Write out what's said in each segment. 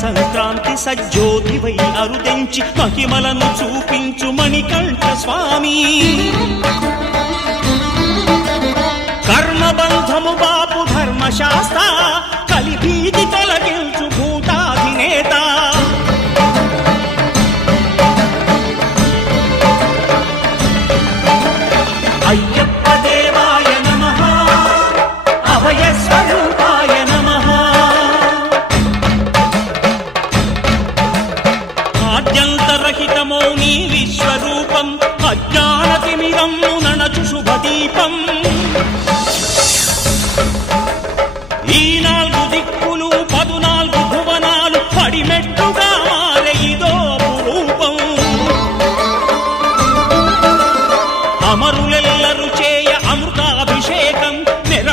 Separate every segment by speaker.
Speaker 1: సంక్రాంతి సజ్జోతివై అరుదెంచి మహిమలను చూపించు మణికంఠ స్వామి కర్మబంధము బాపు ధర్మశాస్త్ర కలిభీతి తొలగించు భూతాధినేత.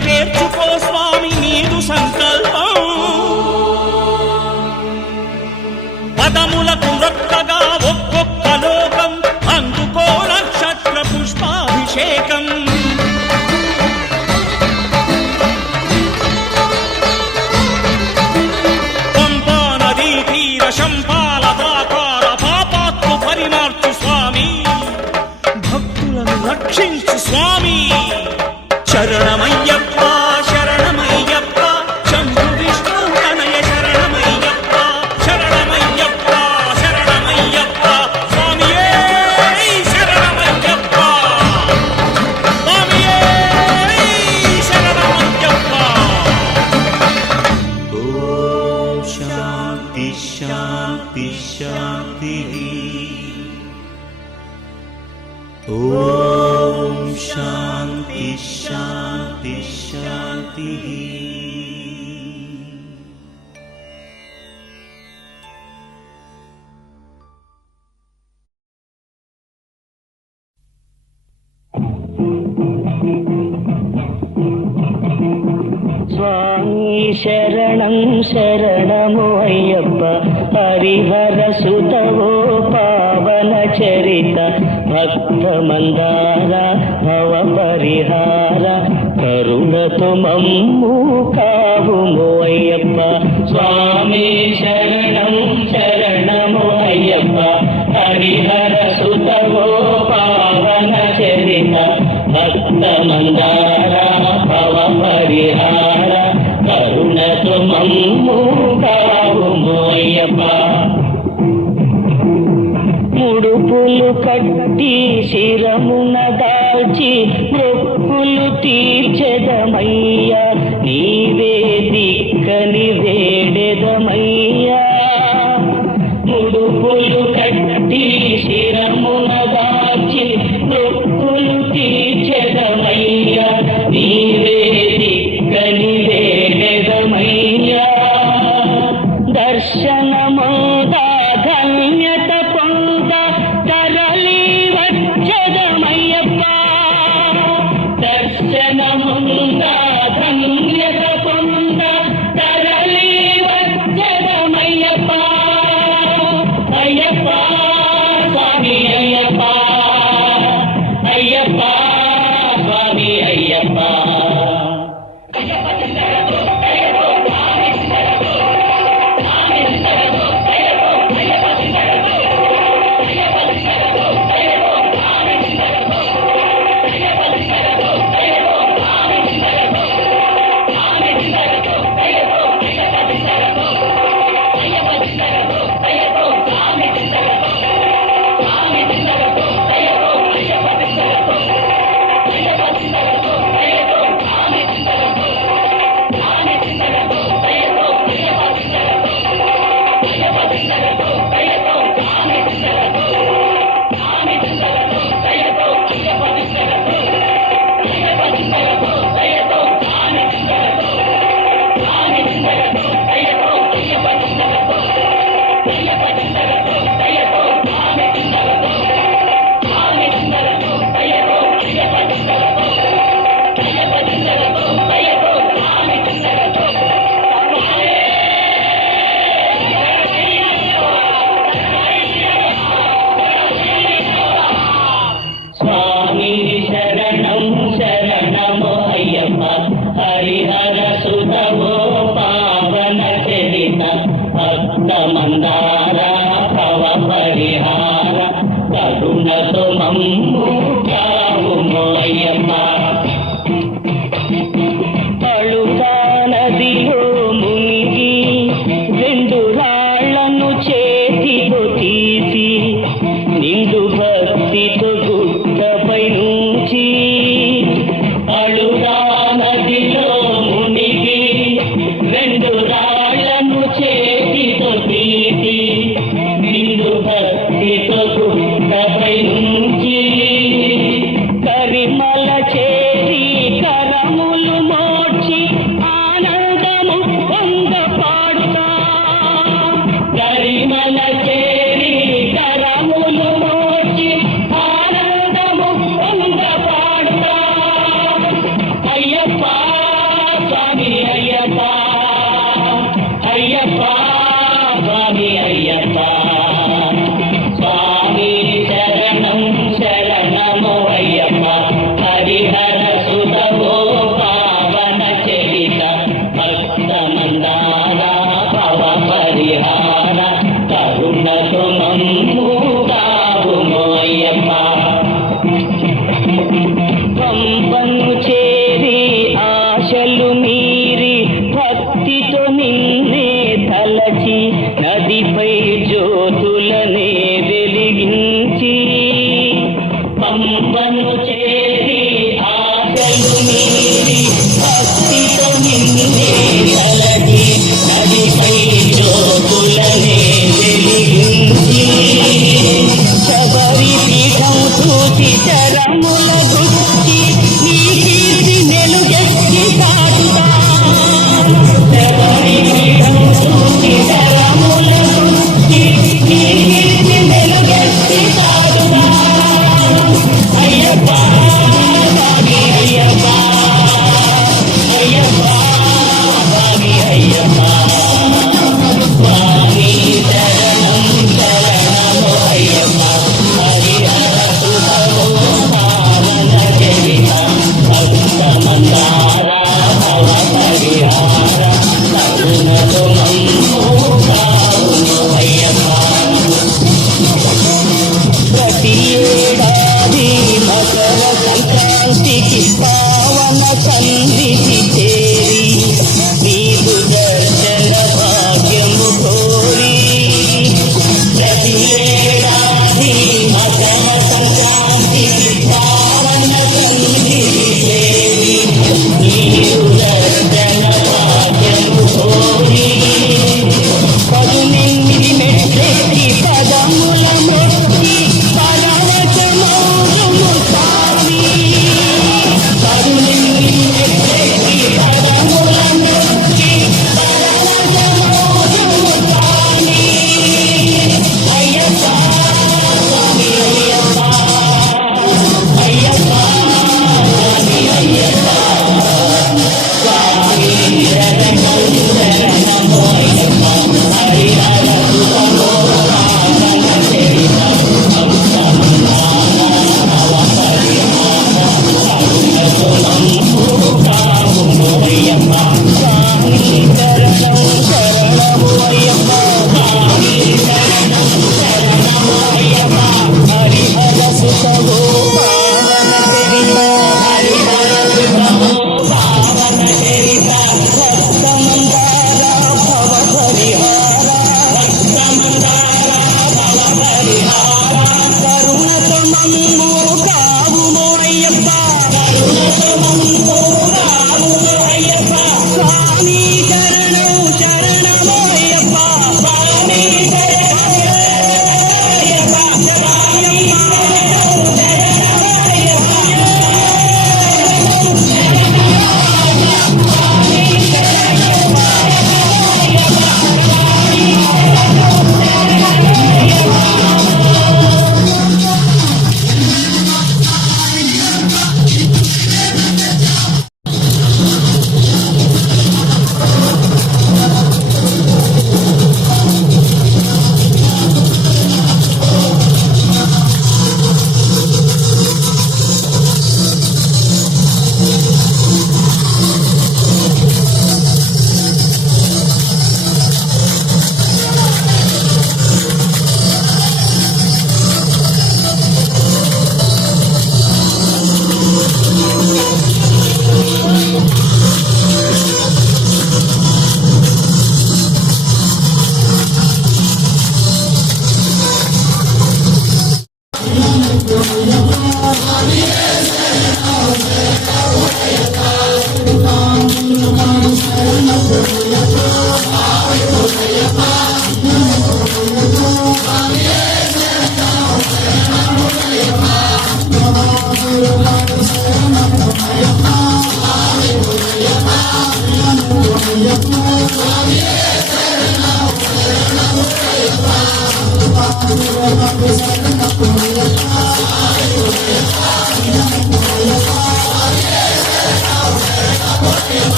Speaker 1: నెరవేర్చుకో స్వామి నీదు సంకల్పం. పదములకు రొక్కగా ఒక్కొక్క లోకం అందుకో నక్షత్ర పుష్పాభిషేకం. పంపా నదీ తీర శంపాల దాకార పాపాత్మ పరిమార్చు స్వామి. భక్తులను రక్షించు స్వామి. ॐ
Speaker 2: शान्ति शान्ति शान्तिः। स्वामी शरणं शरणमुय्यप्प हरिहरसुतवो पावनचरित। భక్త మందార భవ పరిహార కరుణ మమ్ము కావు మోయప్ప స్వామీశ పువ్వులు కట్టి శిరమున దాచి మొక్కులు తీర్చెదమయ్యా. నీవే దిక్కని వేడెదమయ్యా. ముడుపులు కట్టి శిరమున దాచి మొక్కులు తీర్చెదమయ్యా. నీవే దిక్కని వేడెదమయ్యా.
Speaker 3: దర్శనం